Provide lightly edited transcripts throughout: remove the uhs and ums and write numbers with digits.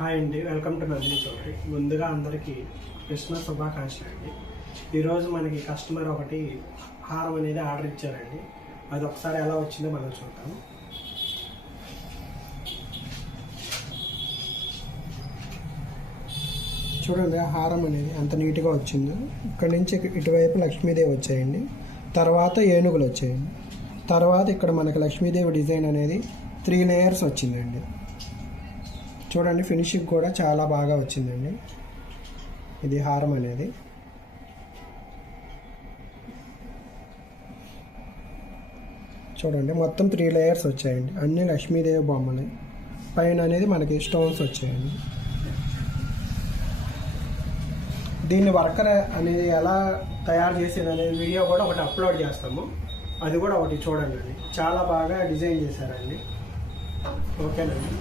Hi అండి, welcome to Nandini Chowdary. ముందుగా అందరికీ క్రిస్మస్ శుభాకాంక్షలు అండి. ఈరోజు మనకి కస్టమర్ ఒకటి హారం అనేది ఆర్డర్ ఇచ్చారండి. అది ఒకసారి ఎలా వచ్చిందో మనం చూద్దాం. చూడండి, హారం అనేది ఎంత నీట్గా వచ్చిందో. ఇక్కడ నుంచి ఇటువైపు లక్ష్మీదేవి వచ్చాయండి, తర్వాత ఏనుగులు వచ్చాయండి, తర్వాత ఇక్కడ మనకి లక్ష్మీదేవి డిజైన్ అనేది 3 లేయర్స్ వచ్చిందండి. చూడండి, ఫినిషింగ్ కూడా చాలా బాగా వచ్చిందండి. ఇది హారం అనేది చూడండి, మొత్తం 3 లేయర్స్ వచ్చాయండి. అన్ని లక్ష్మీదేవి బొమ్మలే. పైన అనేది మనకి స్టోన్స్ వచ్చాయండి. దీన్ని వర్కర్ అనేది ఎలా తయారు చేసేది అనేది వీడియో కూడా ఒకటి అప్లోడ్ చేస్తాము. అది కూడా ఒకటి చూడండి. చాలా బాగా డిజైన్ చేశారండి. ఓకేనండి.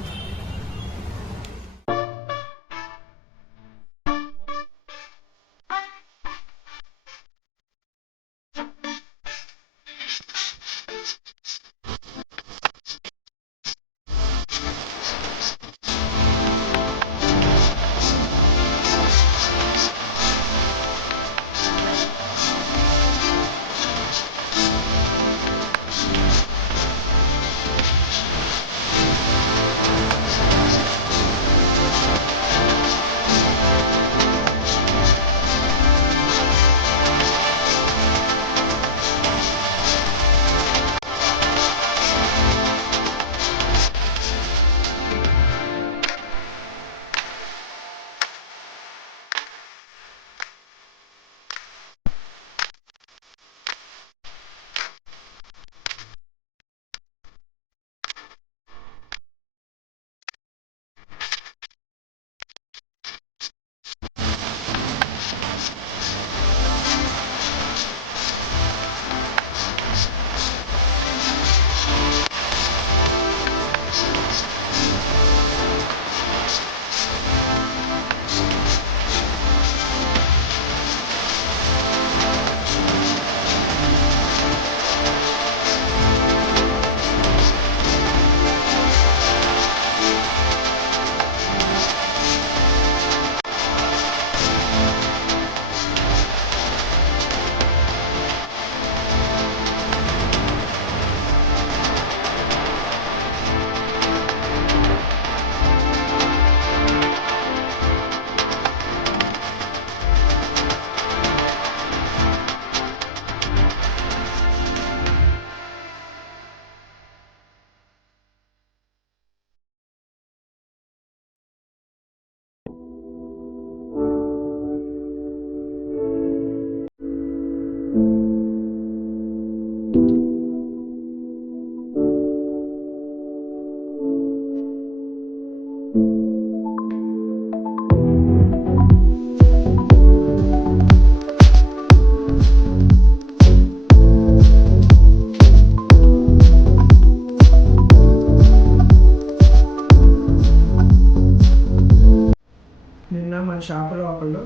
నిన్న మన షాపులో ఒకళ్ళు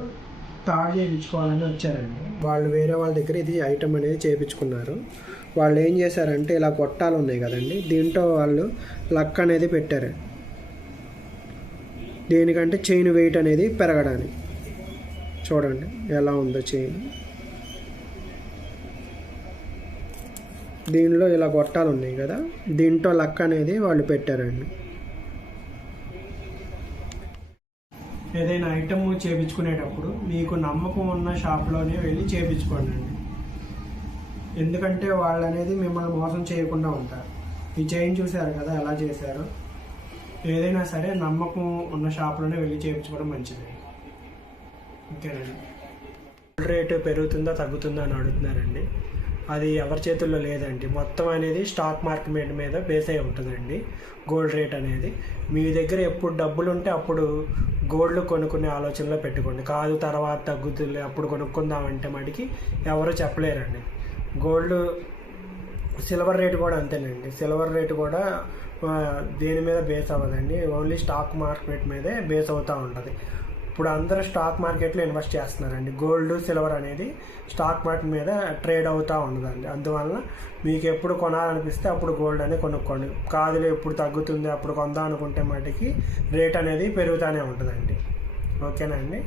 తాడు చేయించుకోవాలని వచ్చారండి. వాళ్ళు వేరే వాళ్ళ దగ్గర ఇది ఐటమ్ అనేది చేయించుకున్నారు. వాళ్ళు ఏం చేశారంటే, ఇలా గొట్టాలు ఉన్నాయి కదండి, దీంట్లో వాళ్ళు లక్ అనేది పెట్టారు. దేనికంటే చైన్ వెయిట్ అనేది పెరగడానికి. చూడండి ఎలా ఉందో చైన్. దీనిలో ఇలా గొట్టాలు ఉన్నాయి కదా, దీంట్లో లక్ అనేది వాళ్ళు పెట్టారండి. ఏదైనా ఐటమ్ చేయించుకునేటప్పుడు మీకు నమ్మకం ఉన్న షాప్లోనే వెళ్ళి చేయించుకోండి. ఎందుకంటే వాళ్ళు అనేది మిమ్మల్ని మోసం చేయకుండా ఉంటారు. ఈ చైన్ చూశారు కదా ఎలా చేశారు. ఏదైనా సరే నమ్మకం ఉన్న షాప్లోనే వెళ్ళి చేయించుకోవడం మంచిది. ఓకేనండి. గోల్డ్ రేటు పెరుగుతుందా తగ్గుతుందా అని అడుగుతున్నారండి. అది ఎవరి చేతుల్లో లేదండి. మొత్తం అనేది స్టాక్ మార్కెట్ మీద బేస్ అయి ఉంటుందండి గోల్డ్ రేట్ అనేది. మీ దగ్గర ఎప్పుడు డబ్బులు ఉంటే అప్పుడు గోల్డ్ కొనుక్కునే ఆలోచనలో పెట్టుకోండి. కాదు తర్వాత తగ్గుతుంది అప్పుడు కొనుక్కుందామంటే మటుకి ఎవరు చెప్పలేరండి. గోల్డ్ సిల్వర్ రేటు కూడా అంతేనండి. సిల్వర్ రేటు కూడా దేని మీద బేస్ అవ్వదండి, ఓన్లీ స్టాక్ మార్కెట్ మీదే బేస్ అవుతూ ఉంటుంది. ఇప్పుడు అందరూ స్టాక్ మార్కెట్లో ఇన్వెస్ట్ చేస్తున్నారండి. గోల్డ్, సిల్వర్ అనేది స్టాక్ మార్కెట్ మీద ట్రేడ్ అవుతూ ఉండదండి. అందువల్ల మీకు ఎప్పుడు కొనాలనిపిస్తే అప్పుడు గోల్డ్ అనేది కొనుక్కోండి. కాదులే ఎప్పుడు తగ్గుతుంది అప్పుడు కొందాం అనుకుంటే మటుకి రేట్ అనేది పెరుగుతూనే ఉంటుందండి. ఓకేనా అండి.